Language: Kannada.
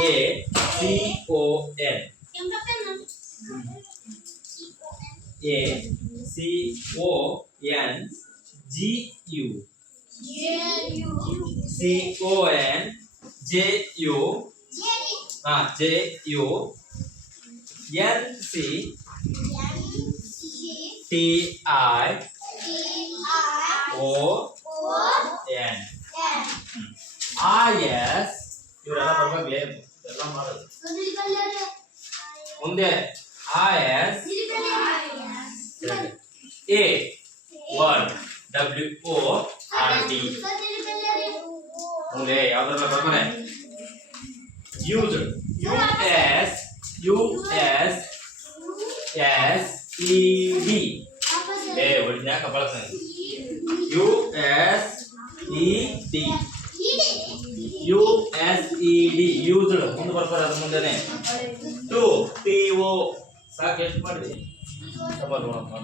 A C O N A C O N G U C O N J U J U N C T I O N I S ಇವರೆಲ್ಲ ಬರ್ಬೇಕಲೇ ಎಲ್ಲ ಮಾಡೋದು ಮುಂದೆ I S A 1 W O R D ಮುಂದೆ ಯಾವ್ದೆಲ್ಲ ಬರ್ತಾರೆ used U S S E D ಒಳ್ಳೆ ಯಾಕೆ ಬಳಸ್ತಾನೆ U S E D U S E D used ಮುಂದೆ ಬರ್ತಾರೆ ಅದ್ರ ಮುಂದೆನೆ 2 P O ಸಾಕು ಎಷ್ಟು ಮಾಡಿದೆ